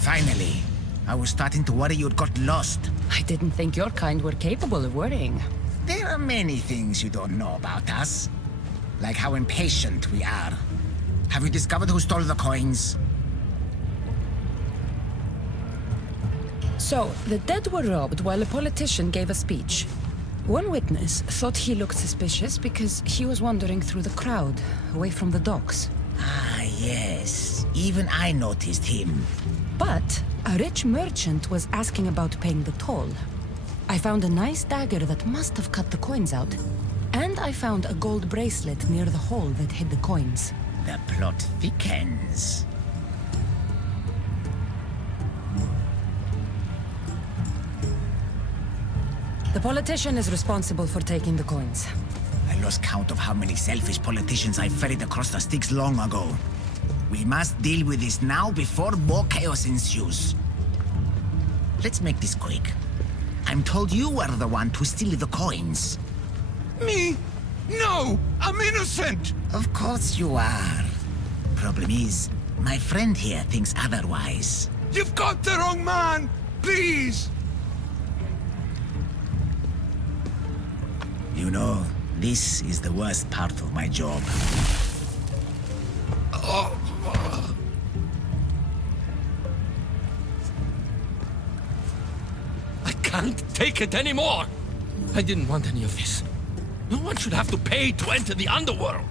Finally. I was starting to worry you'd got lost. I didn't think your kind were capable of worrying. There are many things you don't know about us. Like how impatient we are. Have you discovered who stole the coins? So, the dead were robbed while a politician gave a speech. One witness thought he looked suspicious because he was wandering through the crowd, away from the docks. Ah, yes. Even I noticed him. But a rich merchant was asking about paying the toll. I found a nice dagger that must have cut the coins out. And I found a gold bracelet near the hole that hid the coins. The plot thickens. The politician is responsible for taking the coins. I lost count of how many selfish politicians I ferried across the Styx long ago. We must deal with this now before more chaos ensues. Let's make this quick. I'm told you were the one to steal the coins. Me? No! I'm innocent! Of course you are. Problem is, my friend here thinks otherwise. You've got the wrong man! Please! You know, this is the worst part of my job. I can't take it anymore! I didn't want any of this. No one should have to pay to enter the underworld!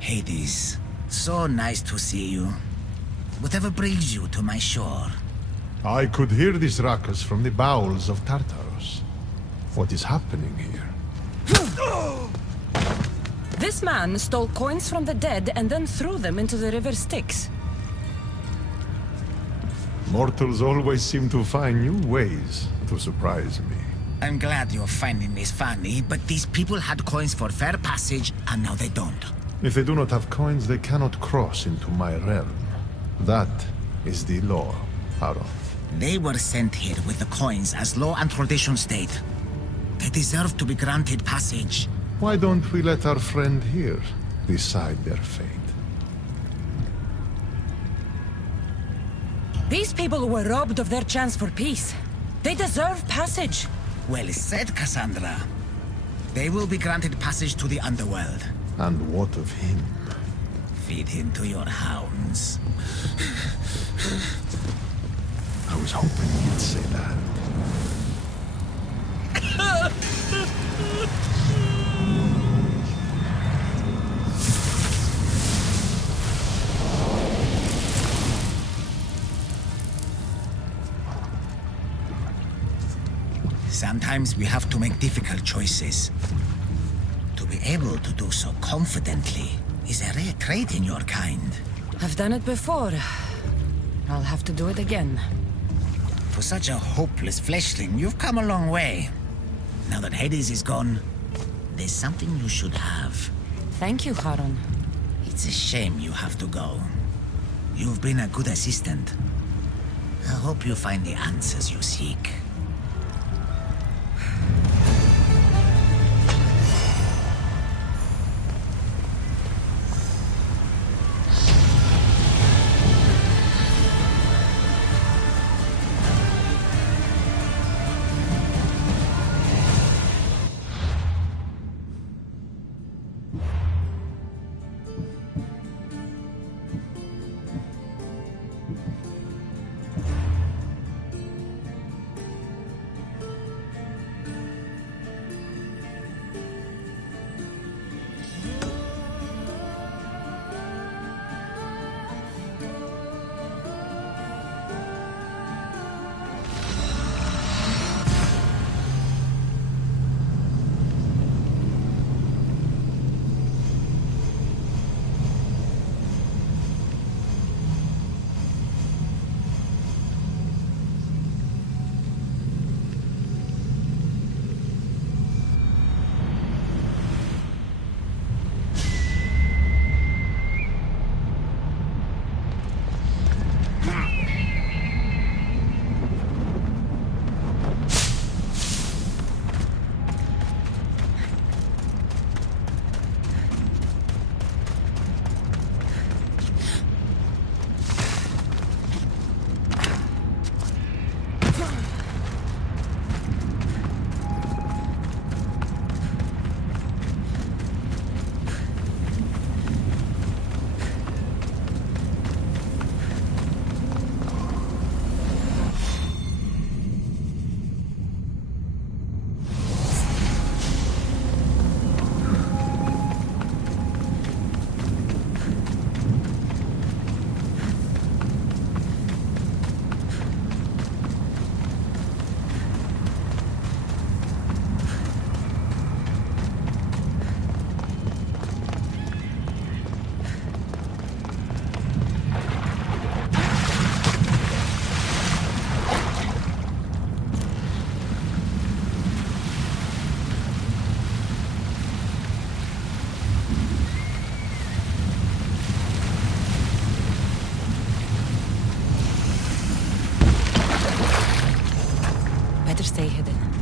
Hades, so nice to see you. Whatever brings you to my shore? I could hear this ruckus from the bowels of Tartarus. What is happening here? This man stole coins from the dead and then threw them into the river Styx. Mortals always seem to find new ways to surprise me. I'm glad you're finding this funny, but these people had coins for fair passage, and now they don't. If they do not have coins, they cannot cross into my realm. That is the law, Haron. They were sent here with the coins as law and tradition state. They deserve to be granted passage. Why don't we let our friend here decide their fate? These people were robbed of their chance for peace. They deserve passage. Well said, Cassandra. They will be granted passage to the underworld. And what of him? Feed him to your hounds. I was hoping you'd say that. Sometimes we have to make difficult choices. To be able to do so confidently is a rare trait in your kind. I've done it before. I'll have to do it again. For such a hopeless fleshling, you've come a long way. Now that Hades is gone, there's something you should have. Thank you, Haron. It's a shame you have to go. You've been a good assistant. I hope you find the answers you seek. Better stay hidden.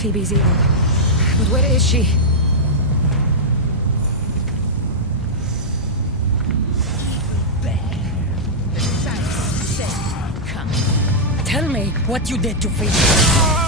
Phoebe's evil. But where is she? Tell me what you did to Phoebe.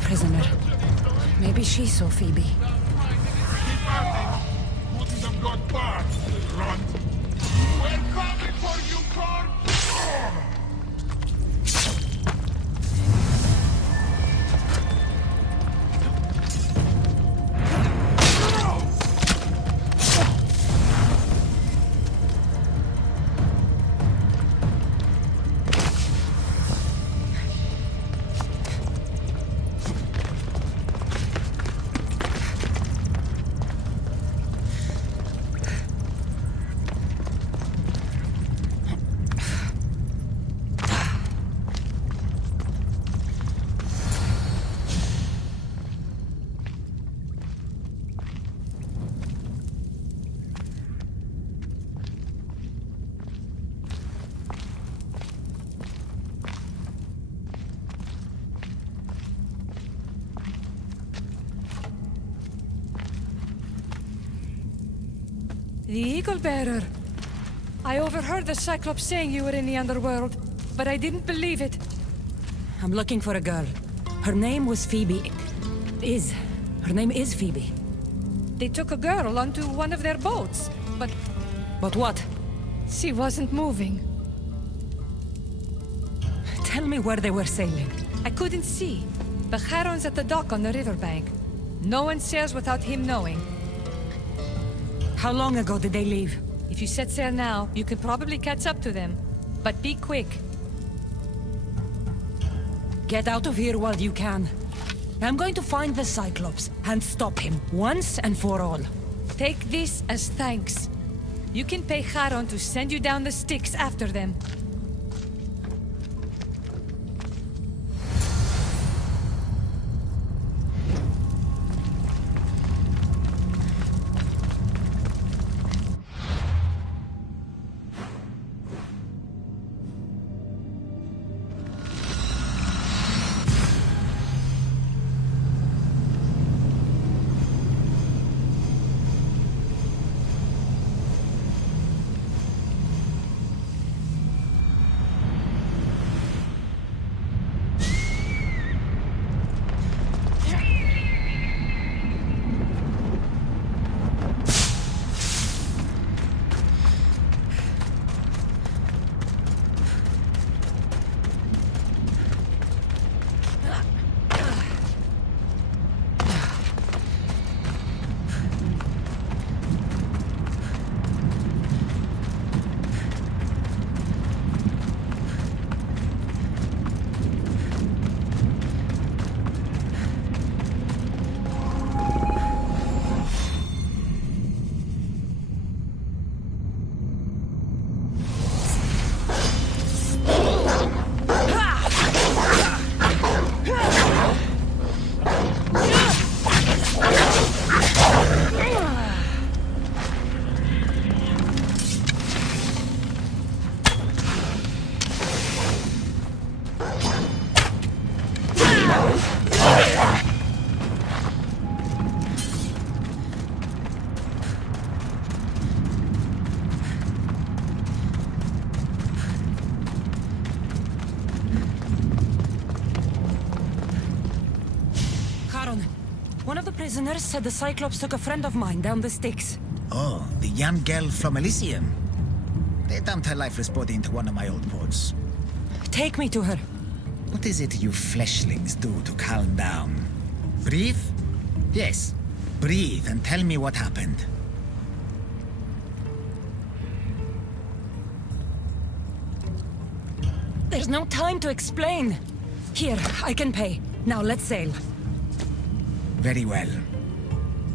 Prisoner. Maybe she saw Phoebe. The Eagle Bearer. I overheard the Cyclops saying you were in the underworld, but I didn't believe it. I'm looking for a girl. Her name was Phoebe. Her name is Phoebe. They took a girl onto one of their boats, but But what? she wasn't moving. Tell me where they were sailing. I couldn't see. The Charon's at the dock on the riverbank. No one sails without him knowing. How long ago did they leave? If you set sail now, you could probably catch up to them. But be quick. Get out of here while you can. I'm going to find the Cyclops and stop him once and for all. Take this as thanks. You can pay Charon to send you down the Styx after them. One of the prisoners said the Cyclops took a friend of mine down the Styx. Oh, the young girl from Elysium. They dumped her lifeless body into one of my old ports. Take me to her. What is it you fleshlings do to calm down? Breathe? Yes, breathe and tell me what happened. There's no time to explain. Here, I can pay. Now let's sail. Very well.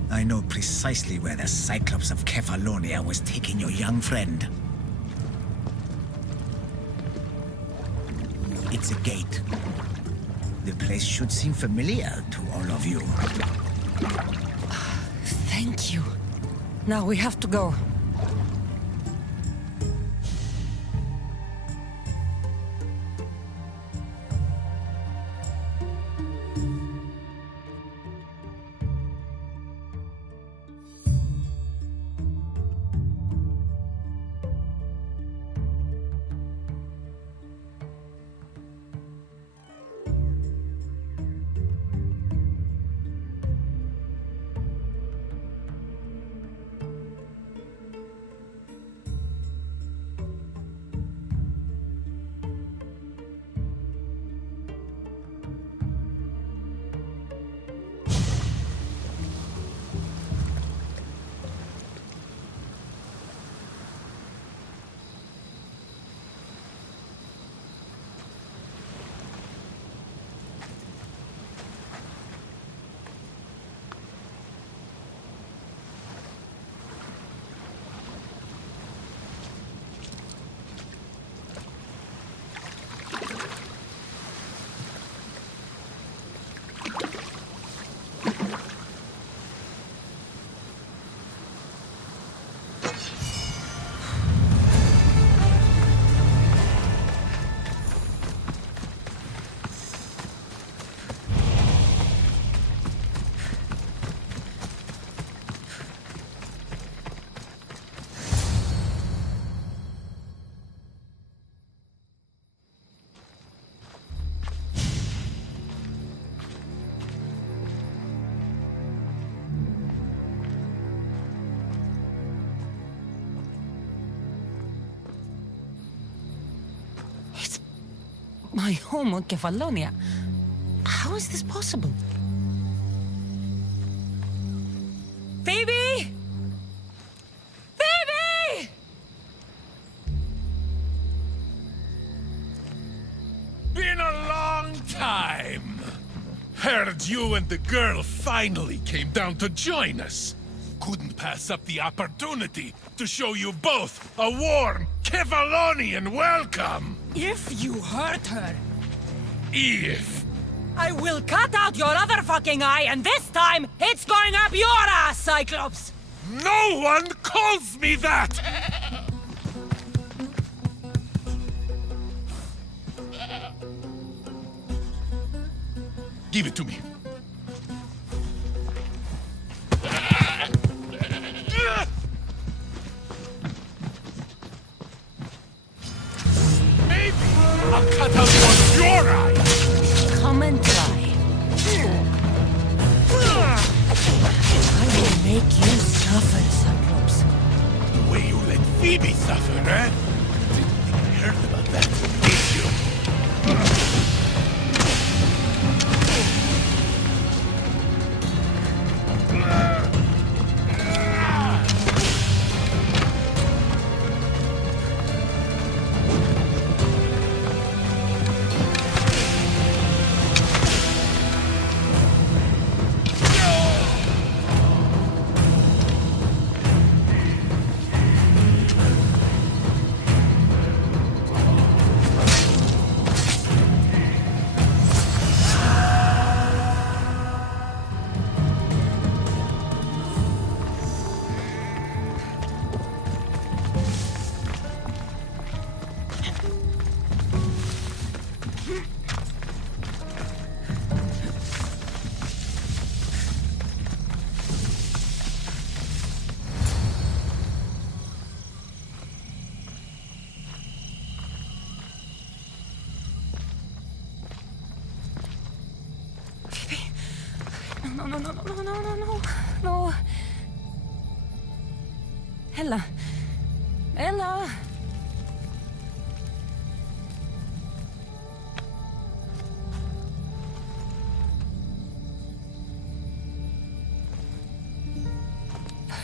I know precisely where the Cyclops of Kefalonia was taking your young friend. It's a gate. The place should seem familiar to all of you. Thank you. Now we have to go. My home on Kefalonia. How is this possible? Phoebe! Phoebe! Been a long time. Heard you and the girl finally came down to join us. Couldn't pass up the opportunity to show you both a warm Kefalonian welcome. If you hurt her, If I will cut out your other fucking eye, and this time, it's going up your ass, Cyclops! no one calls me that! Give it to me. Maybe I'll cut out one of your eyes. Come and try. I will make you suffer, Cyclops. The way you let Phoebe suffer, eh? Didn't think I heard about that, did you? No. Ella. Ella.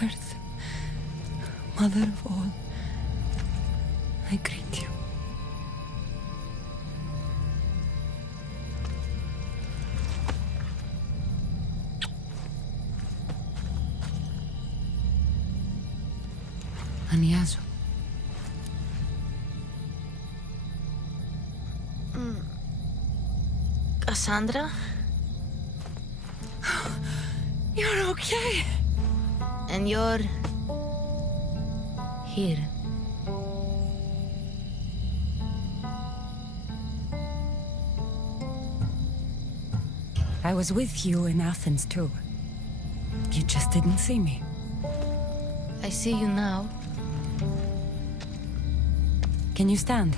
Earth, Mother of all, I greet you. Aniazo. Cassandra? You're okay. And you're... here. I was with you in Athens, too. You just didn't see me. I see you now. Can you stand?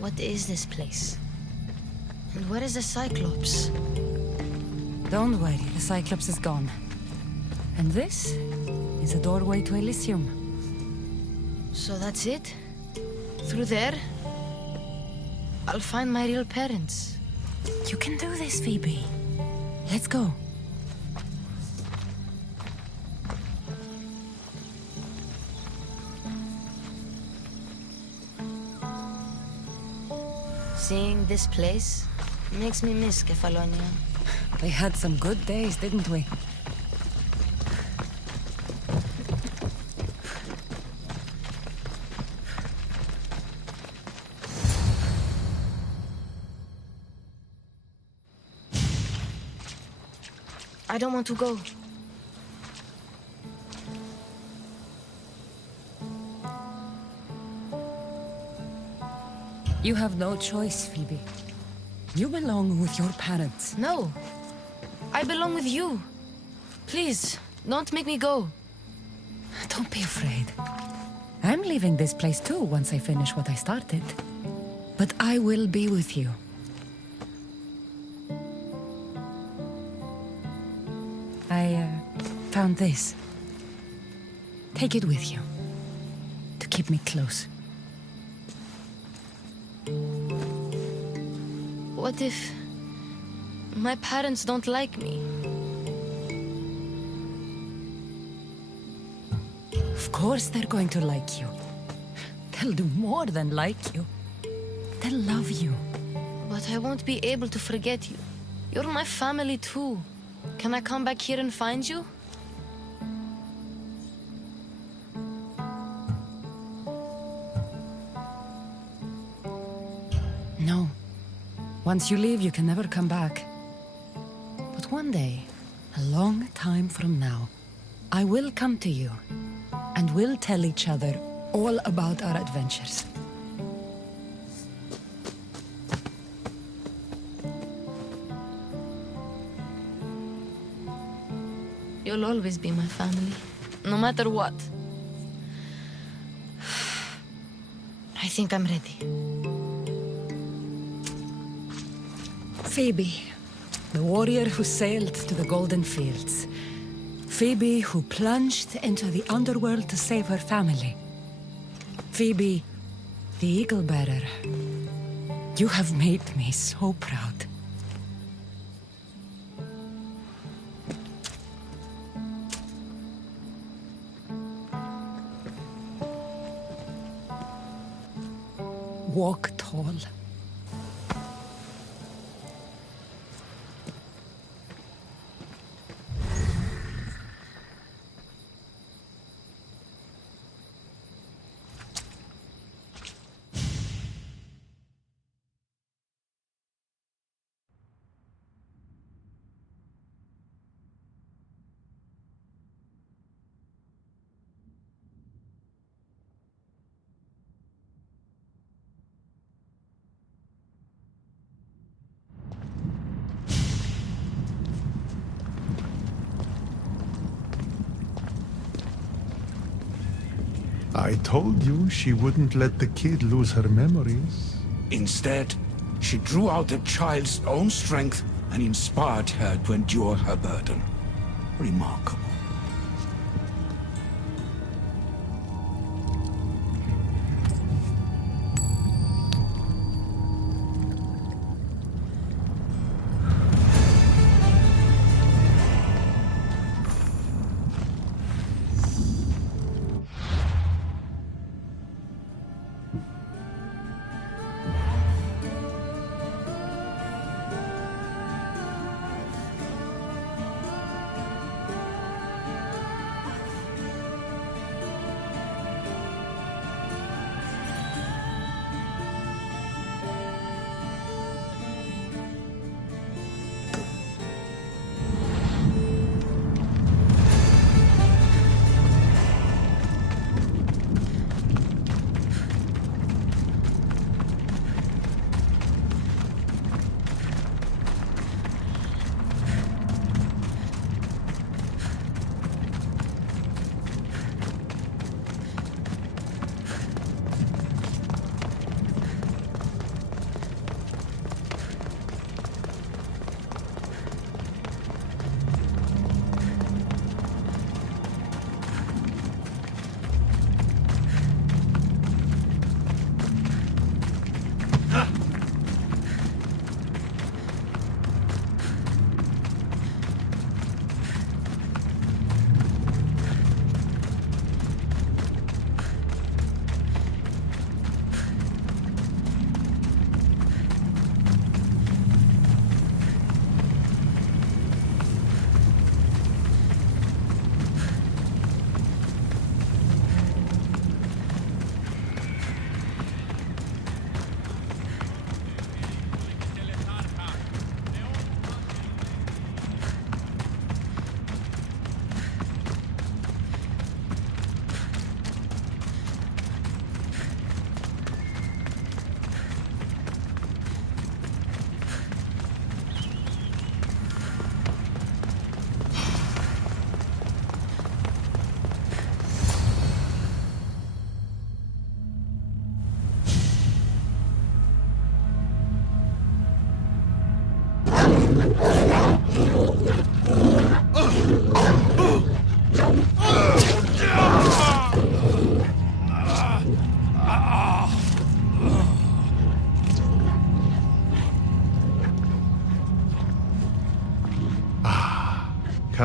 What is this place? And where is the Cyclops? Don't worry, the Cyclops is gone. And this is a doorway to Elysium. So that's it? Through there? I'll find my real parents. You can do this, Phoebe. Let's go. Seeing this place makes me miss Kefalonia. We had some good days, didn't we? I don't want to go. You have no choice, Phoebe. You belong with your parents. No. I belong with you. Please, don't make me go. Don't be afraid. I'm leaving this place too once I finish what I started. But I will be with you. found this. Take it with you. To keep me close. What if my parents don't like me? Of course they're going to like you. They'll do more than like you. They'll love you. But I won't be able to forget you. You're my family too. Can I come back here and find you? No. Once you leave, you can never come back. But one day, a long time from now, I will come to you, and we'll tell each other all about our adventures. You'll always be my family, no matter what. I think I'm ready. Phoebe, the warrior who sailed to the Golden Fields. Phoebe who plunged into the underworld to save her family. Phoebe, the Eagle Bearer. You have made me so proud. Walk tall. I told you she wouldn't let the kid lose her memories. Instead, she drew out the child's own strength and inspired her to endure her burden. Remarkable.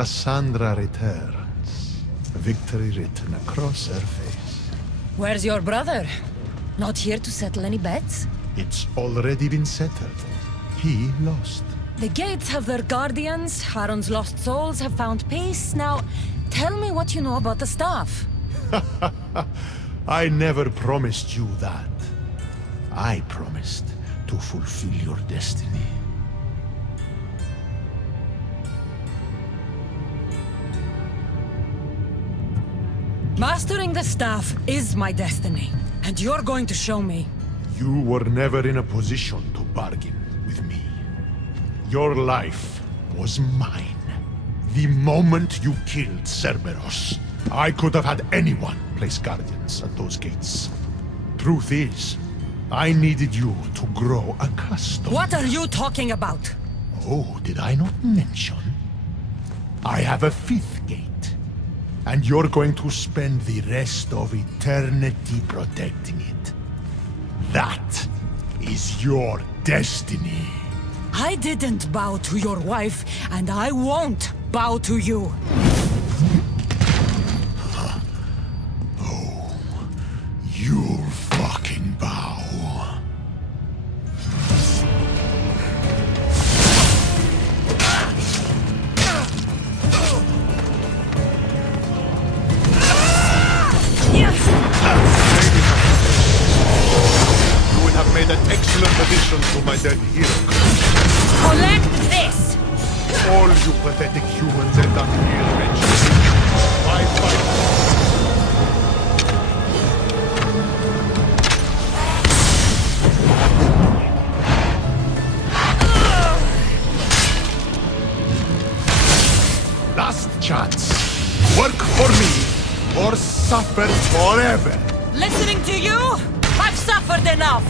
Cassandra returns, victory written across her face. Where's your brother? Not here to settle any bets? It's already been settled. He lost. The gates have their guardians, Harron's lost souls have found peace. Now, tell me what you know about the staff. I never promised you that. I promised to fulfill your destiny. Mastering the staff is my destiny, and you're going to show me. You were never in a position to bargain with me. Your life was mine. The moment you killed Cerberus, I could have had anyone place guardians at those gates. Truth is, I needed you to grow accustomed. What are you talking about? Oh, did I not mention? I have a fifth gate. And you're going to spend the rest of eternity protecting it. That is your destiny. I didn't bow to your wife, and I won't bow to you. Oh, you'll fucking bow. You would have made an excellent addition to my dead hero. Collect this! All you pathetic humans end up here eventually. My fight. Last chance. Work for me, or suffer forever. Listening to you? I've suffered enough!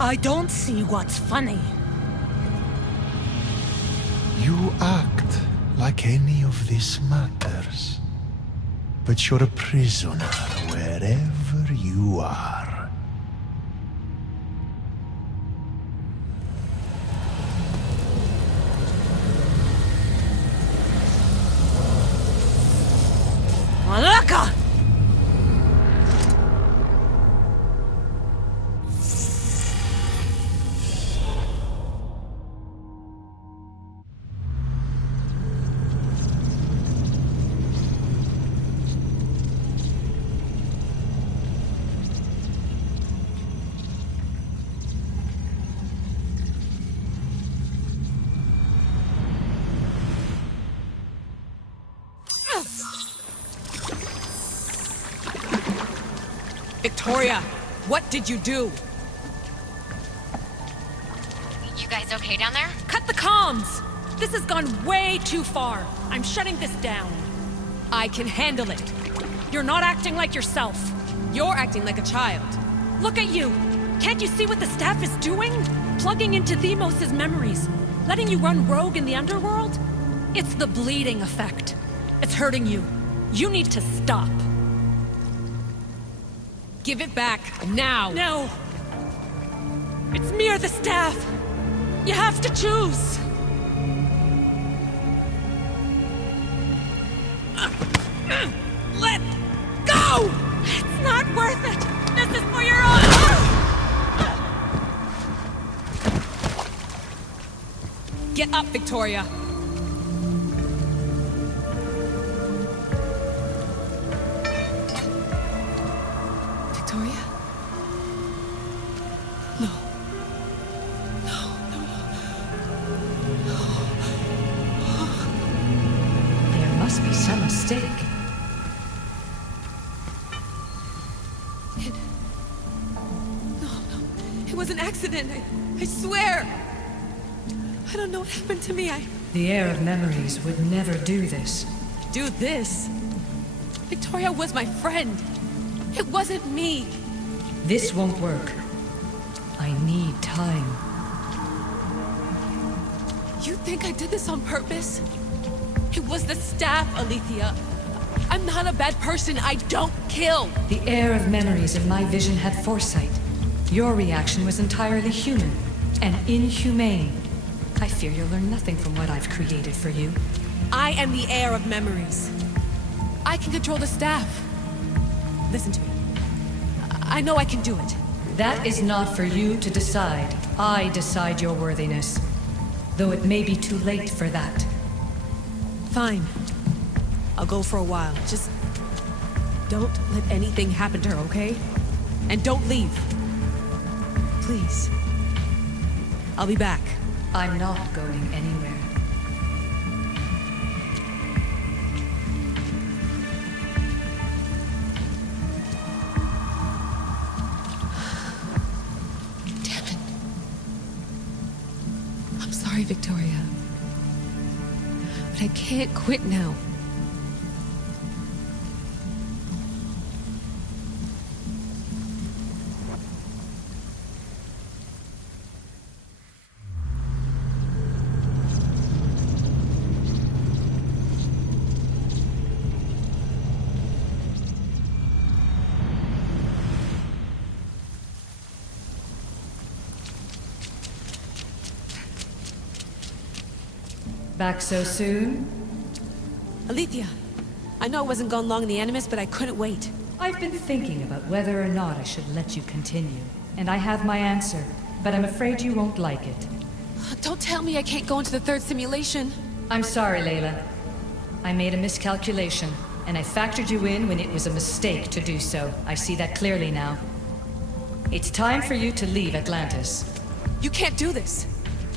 I don't see what's funny. You act like any of this matters. But you're a prisoner wherever you are. Malaka! Victoria, what did you do? You guys okay down there? Cut the comms! This has gone way too far. I'm shutting this down. I can handle it. You're not acting like yourself. You're acting like a child. Look at you! Can't you see what the staff is doing? Plugging into Themos' memories. Letting you run rogue in the underworld? It's the bleeding effect. It's hurting you. You need to stop. Give it back, now! No! It's me or the staff! You have to choose! Let go! It's not worth it! This is for your own... Get up, Victoria! Victoria? No. There must be some mistake. It was an accident. I swear. I don't know what happened to me. The heir of memories would never do this. Do this? Victoria was my friend. It wasn't me. This won't work. I need time. You think I did this on purpose? It was the staff, Alethea. I'm not a bad person. I don't kill. The heir of memories in my vision had foresight. Your reaction was entirely human and inhumane. I fear you'll learn nothing from what I've created for you. I am the heir of memories. I can control the staff. Listen to me. I know I can do it. That is not for you to decide. I decide your worthiness. Though it may be too late for that. Fine. I'll go for a while. Just don't let anything happen to her, okay? And don't leave. Please. I'll be back. I'm not going anywhere. Damn it. I'm sorry, Victoria. But I can't quit now. Back so soon? Alethea, I know I wasn't gone long in the Animus, but I couldn't wait. I've been thinking about whether or not I should let you continue. And I have my answer, but I'm afraid you won't like it. Don't tell me I can't go into the third simulation. I'm sorry, Layla. I made a miscalculation, and I factored you in when it was a mistake to do so. I see that clearly now. It's time for you to leave Atlantis. You can't do this.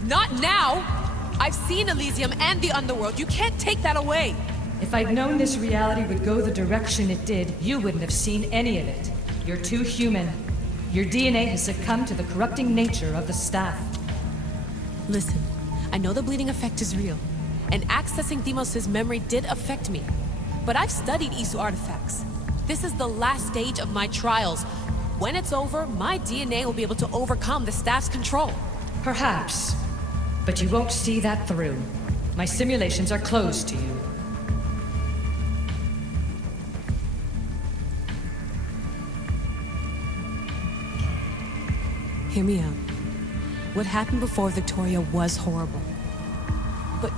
Not now! I've seen Elysium and the Underworld. You can't take that away! If I'd known this reality would go the direction it did, you wouldn't have seen any of it. You're too human. Your DNA has succumbed to the corrupting nature of the staff. Listen, I know the bleeding effect is real, and accessing Deimos' memory did affect me. But I've studied Isu artifacts. This is the last stage of my trials. When it's over, my DNA will be able to overcome the staff's control. Perhaps. But you won't see that through. My simulations are closed to you. Hear me out. What happened before Victoria was horrible. But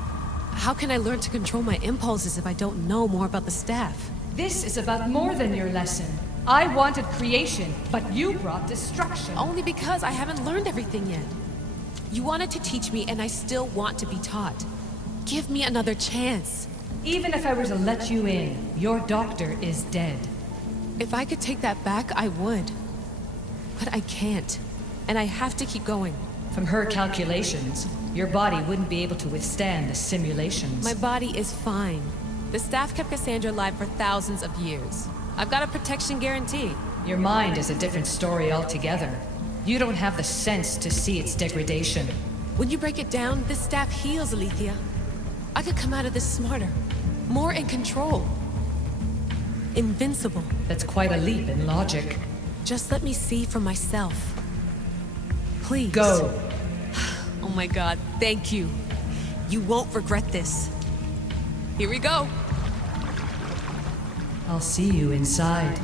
how can I learn to control my impulses if I don't know more about the staff? This is about more than your lesson. I wanted creation, but you brought destruction. Only because I haven't learned everything yet. You wanted to teach me, and I still want to be taught. Give me another chance. Even if I were to let you in, your doctor is dead. If I could take that back, I would. But I can't. And I have to keep going. From her calculations, your body wouldn't be able to withstand the simulations. My body is fine. The staff kept Cassandra alive for thousands of years. I've got a protection guarantee. Your mind is a different story altogether. You don't have the sense to see its degradation. When you break it down, this staff heals, Alethea. I could come out of this smarter, more in control. Invincible. That's quite a leap in logic. Just let me see for myself. Please. Go. Oh my god, thank you. You won't regret this. Here we go. I'll see you inside.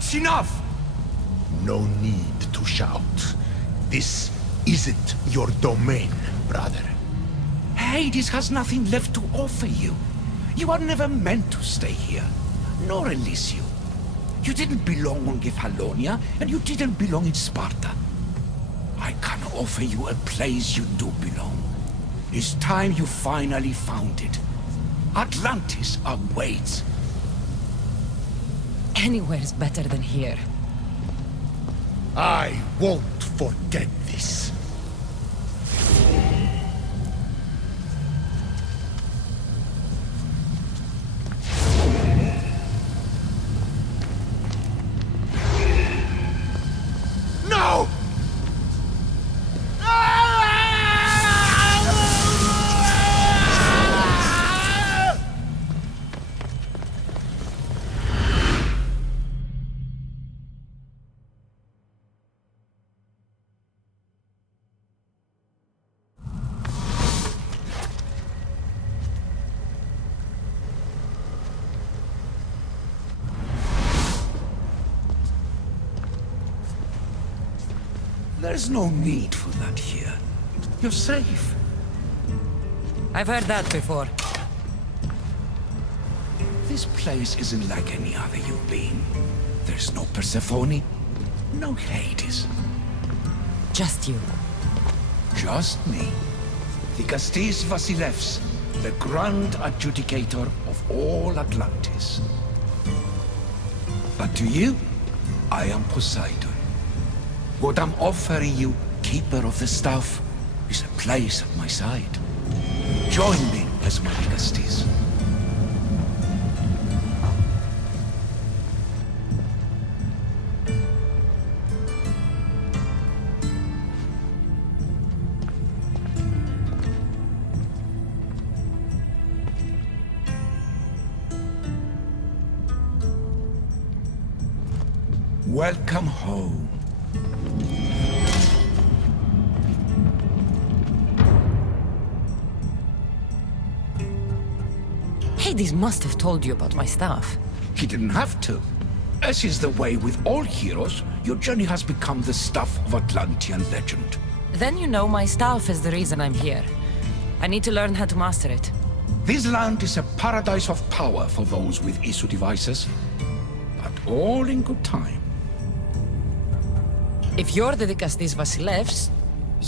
That's enough! No need to shout. This isn't your domain, brother. Hades has nothing left to offer you. You are never meant to stay here, nor Elysium. You didn't belong on Kefalonia, and you didn't belong in Sparta. I can offer you a place you do belong. It's time you finally found it. Atlantis awaits. Anywhere's better than here. I won't forget this. No! There's no need for that here. You're safe. I've heard that before. This place isn't like any other you've been. There's no Persephone, no Hades. Just you. Just me. Dikastis Vasilevs, the grand adjudicator of all Atlantis. But to you, I am Poseidon. What I'm offering you, Keeper of the Staff, is a place at my side. Join me as my Dikastis. Welcome home. Hades must have told you about my staff. He didn't have to. As is the way with all heroes, your journey has become the stuff of Atlantean legend. Then you know my staff is the reason I'm here. I need to learn how to master it. This land is a paradise of power for those with Isu devices, but all in good time. If you're the Dikastis Vasilevs,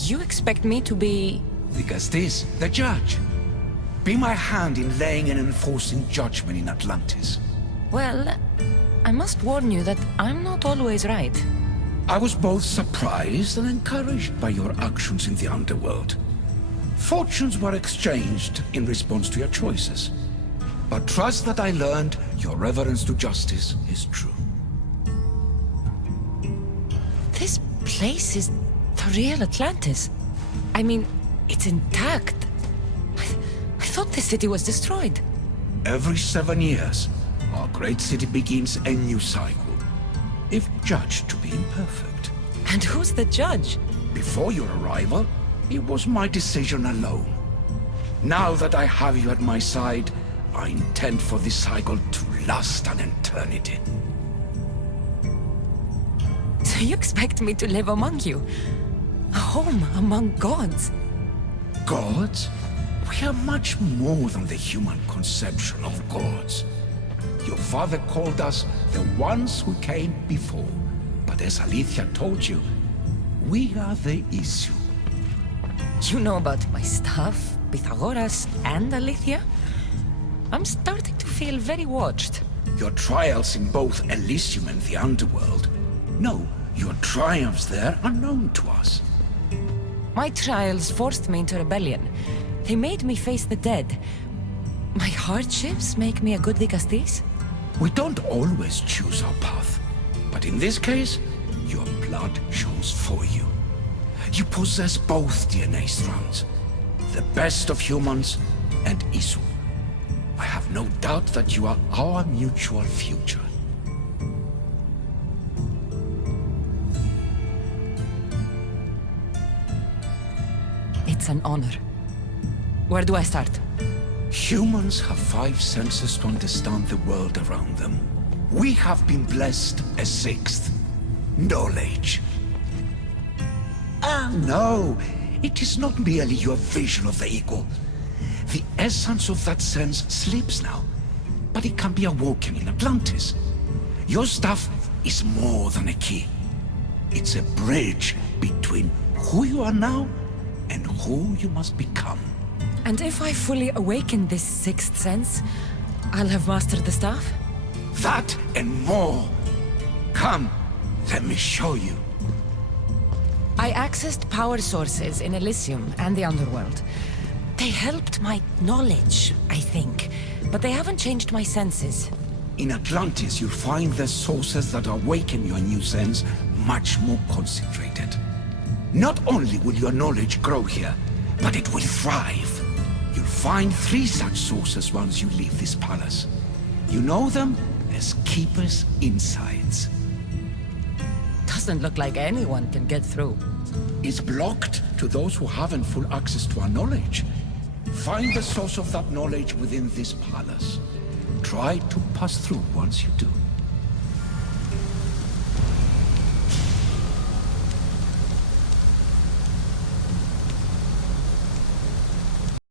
you expect me to be... Dikastis, the judge. Be my hand in laying and enforcing judgment in Atlantis. Well, I must warn you that I'm not always right. I was both surprised and encouraged by your actions in the underworld. Fortunes were exchanged in response to your choices. But trust that I learned your reverence to justice is true. This place is the real Atlantis. I mean, it's intact. I thought the city was destroyed. Every 7 years, our great city begins a new cycle, if judged to be imperfect. And who's the judge? Before your arrival, it was my decision alone. Now that I have you at my side, I intend for this cycle to last an eternity. So you expect me to live among you? A home among gods? Gods? We are much more than the human conception of gods. Your father called us the ones who came before. But as Alethea told you, we are the issue. You know about my stuff, Pythagoras and Alethea? I'm starting to feel very watched. Your trials in both Elysium and the underworld. No, your triumphs there are known to us. My trials forced me into rebellion. They made me face the dead. My hardships make me a good Dikastis? We don't always choose our path. But in this case, your blood shows for you. You possess both DNA strands. The best of humans and Isu. I have no doubt that you are our mutual future. It's an honor. Where do I start? Humans have 5 senses to understand the world around them. We have been blessed a sixth. Knowledge. Ah, no. It is not merely your vision of the equal. The essence of that sense sleeps now, but it can be awoken in Atlantis. Your stuff is more than a key. It's a bridge between who you are now and who you must become. And if I fully awaken this sixth sense, I'll have mastered the staff? That and more. Come, let me show you. I accessed power sources in Elysium and the Underworld. They helped my knowledge, I think, but they haven't changed my senses. In Atlantis, you'll find the sources that awaken your new sense much more concentrated. Not only will your knowledge grow here, but it will thrive. You'll find 3 such sources once you leave this palace. You know them as Keeper's Insides. Doesn't look like anyone can get through. It's blocked to those who haven't full access to our knowledge. Find the source of that knowledge within this palace. Try to pass through once you do.